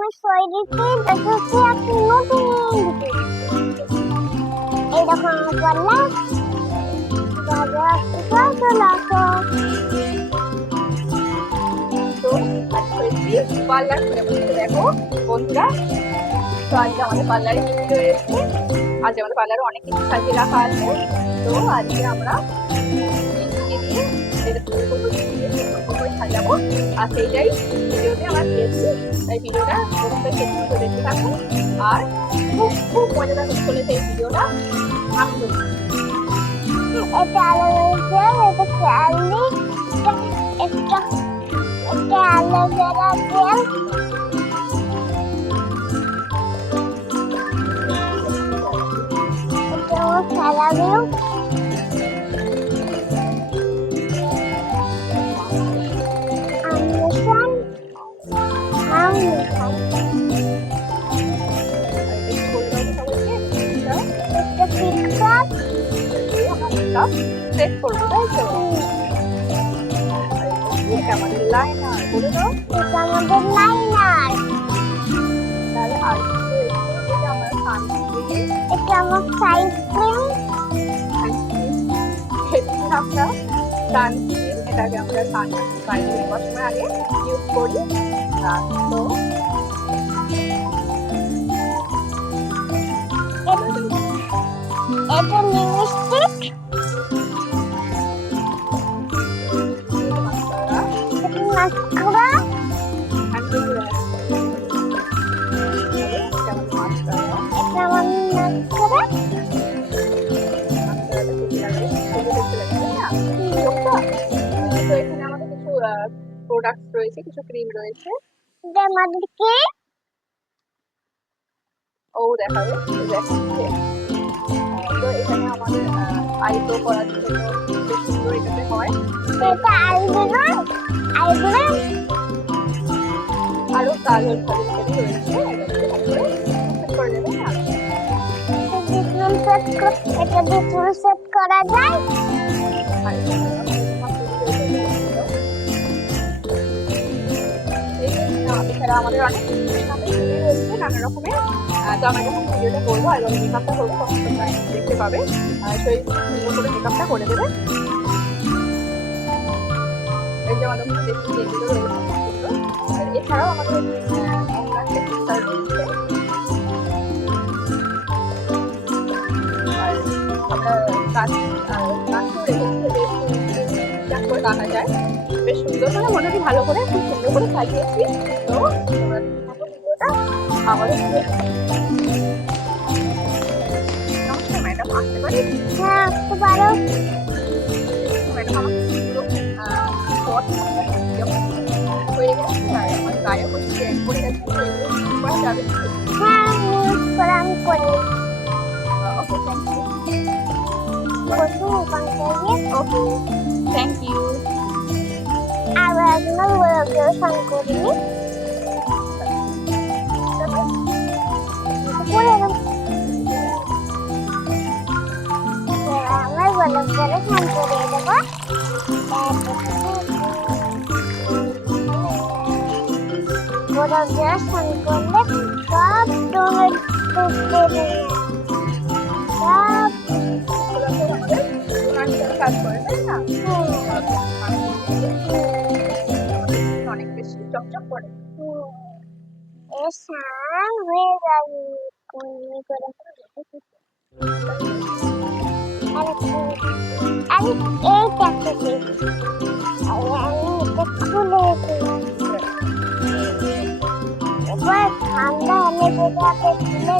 আমি শরীরকে দেখেছি একটা নতুন এই দেখো আমার পাল্লা রাজা চলে আসো। তো আজকে পার্লার খুলে বসে দেখো বন্ধুরা। তো আজকে আমাদের পার্লারে কি কি রয়েছে, আজ আমাদের পার্লারে অনেক কিছু সাজিয়ে রাখা আছে। তো আজকে আমরা দিয়ে এটা তৈরি করবো, করে সাজাবো, আর সেইটাই ভিডিওতে আমরা দিয়েছি। তাই ভিডিওটা প্রথম থেকে শেষ পর্যন্ত দেখতে থাকুন, আর খুব খুব মজাদার হতে চলেছে এই ভিডিওটা। আনন্দ এটা আলোভেরা এটা ক্যালি এটা এটা আলোভেরা জেল এটা সারাবিও আমনেশন আমনেশন এটা ফিক্সার সেট করবো, তাই তো? এটা আমাদের লাইনার, বলে দাও। এটা আমাদের লাইনার তাহলে আর এটা আমরা সানস্ক্রিন, এটা আমার সাইজ ক্রিম এটা আমরা সানস্ক্রিন, এটাকে আমরা সানস্ক্রিন বাইরে যাওয়ার সময় আগে ইউজ করি। তো এটা লিপস্টিক এটা মাস্কারা এটা আমার মাস্কারা তো এখানে আমাদের কিছু প্রোডাক্ট রয়েছে, কিছু ক্রিম রয়েছে। এটা আমাদেরকে ও দেখাবে, দেখাচ্ছে। তো এখানে আমাদের আইব্রো করার জন্য বেশ সুন্দর এটাতে হয়। এটা আইব্রো আইব্রো আরো কাজল ফাজল ইত্যাদি রয়েছে, সেট করে দেবে না? এটা ডিটেল সেট করা যায়। আর এছাড়া আমাদের অনেক রয়েছে নানা রকমের। তো আমরা যখন ভিডিওটা করবো এবং মেকআপটা করবো তখন তোমরা দেখতে পাবে, সেই সুন্দর করে মেকআপটা করে দেবে। এই যে আমাদের মধ্যে দেখি যেগুলো রয়েছে, এছাড়াও আমাদের অনলাইন ফিচার রয়েছে। আর আমরা কাজও রেখেছি করে রাখা যায়, বেশ সুন্দর করে মোটামুটি ভালো করে খুব সুন্দর করে সাজিয়েছি। তো তোমরা ভিডিওটা আমাদের নমস্কার ম্যাডাম, আসতে পারি? হ্যাঁ আসতে পারো। ম্যাডাম আমার পুরো হয়ে গেছে, আর আমার গায়ে হচ্ছে পড়ে গেছে, তো এগুলো করা যাবে। হ্যাঁ ইউজ করে আমি করি। ওকে, থ্যাংক ইউ। কত ওখান থেকে ওকে, থ্যাংক ইউ। আবার একবার ওয়েবসাইট করিনি করে আমার বলে করে ফোন করে দেবো। ওরা গ্যাস ফোন করলে সব ডোনেট করতে সব কাজ করে, তাই না? অনেক বেশি চকচক করে। এসান হয়ে যাবে কোনি করে আমি এইটা থেকে আমি এটা খুলে এবার ঠান্ডা হলে যেটাকে খুলে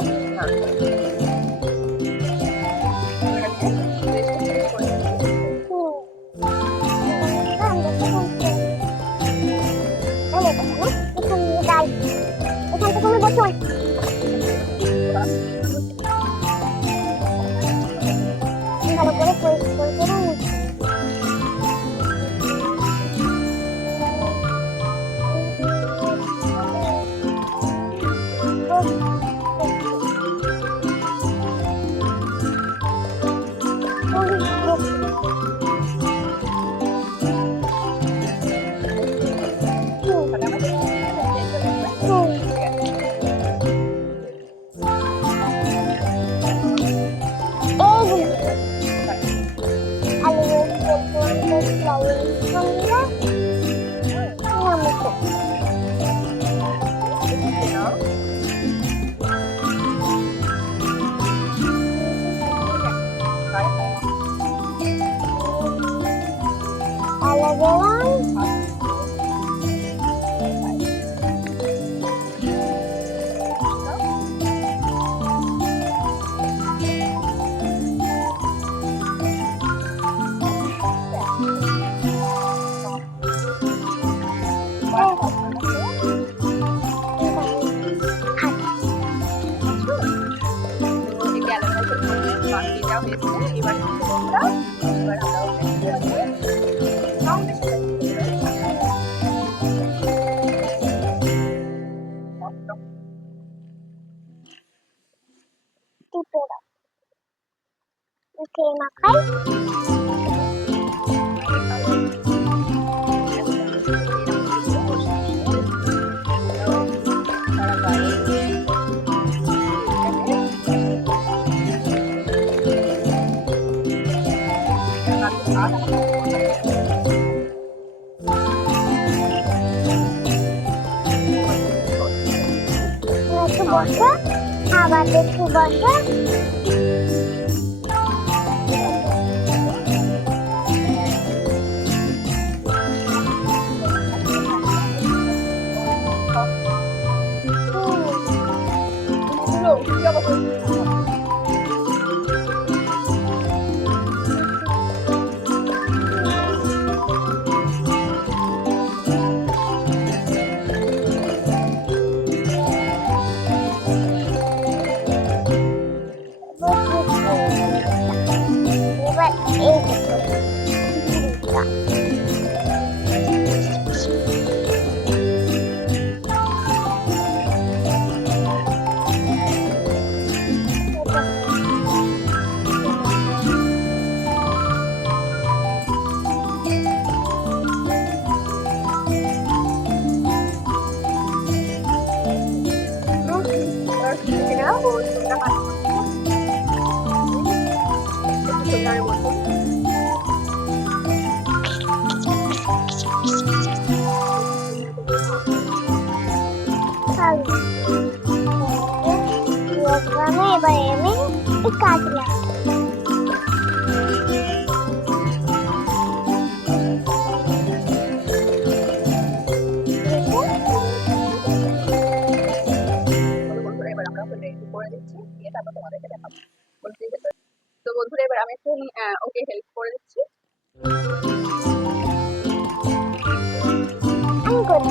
ভালো করে পরিষ্কার করে টিপে দাও খেয়ে মাখাই একটু বসে আবার একটু বসে এবার এই এবার আমি কাটলাম তো বন্ধুরা এবার আমি একটু ওকে হেল্প করে দিচ্ছি। আমি করি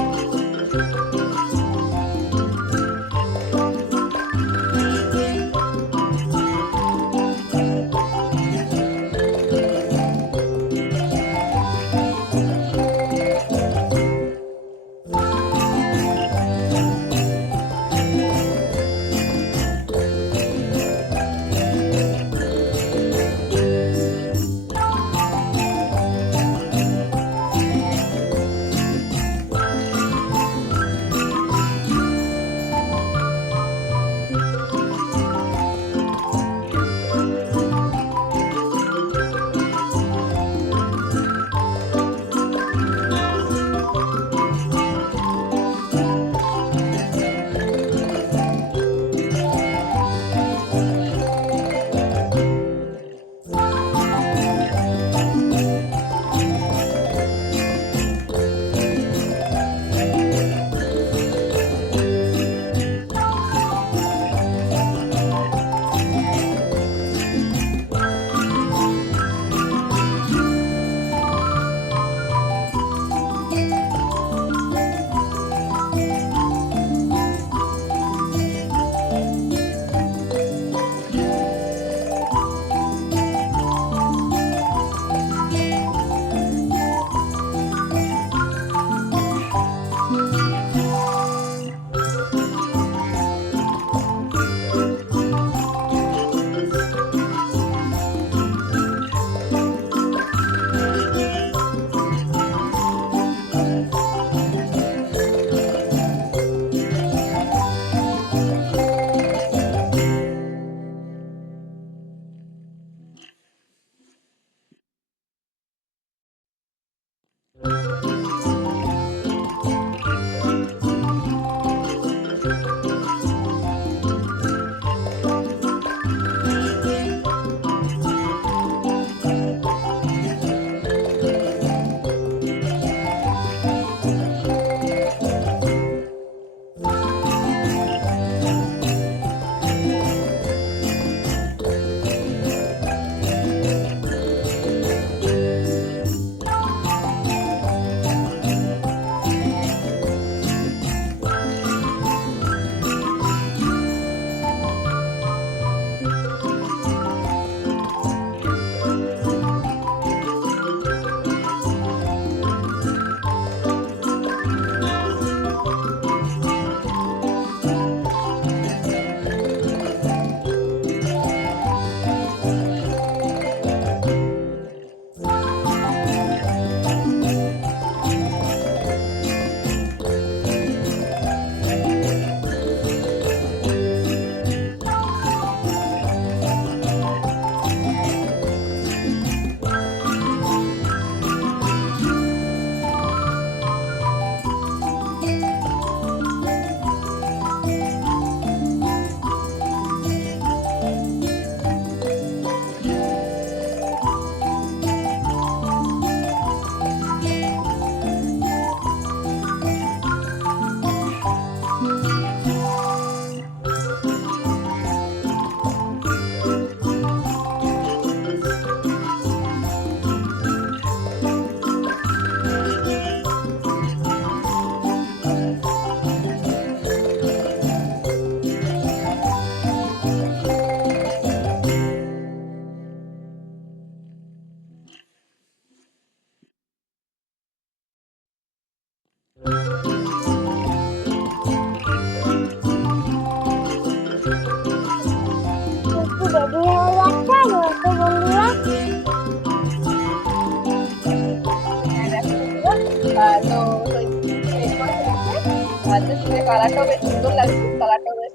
কালারটাও বেশ সুন্দর লাগছে, কালারটাও বেশ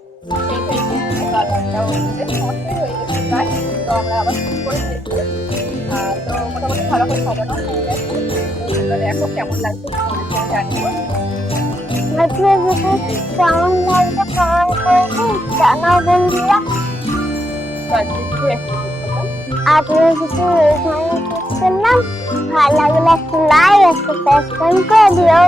সেই কালারটাও বেশ নষ্টই হয়ে গেছে প্রায়। তো আমরা আবার শুরু করে দিয়েছি। তো মোটামুটি ভালো করে সাজানো হয়ে গেছে। তো তোমরা দেখো কেমন লাগছে জানিও। আজকে কেমন লাগছে কমেন্ট করে জানাও বন্ধুরা। তো আজকে শুধু একটু করলাম। আপনারা কিছু এখানে করলাম, ভালো লাগলে একটা লাইক একটা সাবস্ক্রাইব করে দিও।